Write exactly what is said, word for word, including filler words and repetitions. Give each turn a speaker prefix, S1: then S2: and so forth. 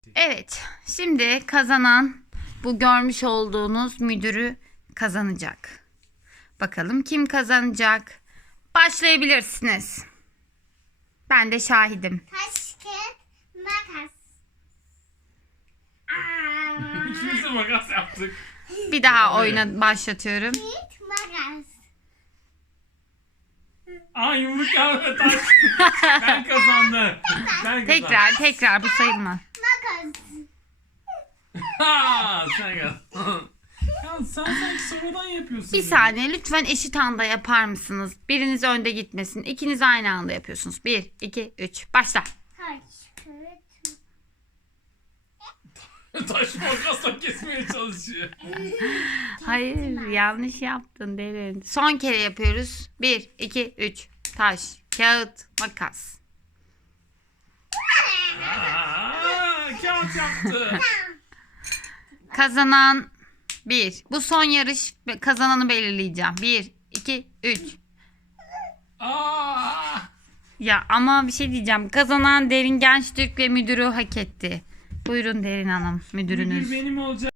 S1: Evet, şimdi kazanan bu görmüş olduğunuz müdürü kazanacak. Bakalım kim kazanacak? Başlayabilirsiniz. Ben de şahidim.
S2: Taş, kağıt, makas.
S3: İkimiz de makas yaptık.
S1: Bir daha oyuna başlatıyorum.
S2: Kağıt, makas.
S3: Aa yumruk kahve taş. Ben kazandım. Ben kazandım.
S1: Tekrar tekrar bu sayılmaz.
S2: Makas.
S3: Ha, sen kazandın. Ya sen sanki sonradan yapıyorsun.
S1: Bir
S3: gibi.
S1: saniye lütfen eşit anda yapar mısınız? Biriniz önde gitmesin. İkiniz aynı anda yapıyorsunuz. Bir, iki, üç. Başla.
S2: Taş, kağıt.
S3: Taş makasla kesmeye çalışıyor.
S1: Hayır, yanlış yaptın derin. Son kere yapıyoruz. Bir, iki, üç. Taş, kağıt, makas.
S3: Aa, kağıt yaptı.
S1: Kazanan bir. Bu son yarış ve kazananı belirleyeceğim. Bir, iki, üç.
S3: Aa.
S1: Ya ama bir şey diyeceğim. Kazanan Derin Gençtürk ve müdürü hak etti. Buyurun Derin Hanım, müdürünüz.
S3: Müdür benim olacak.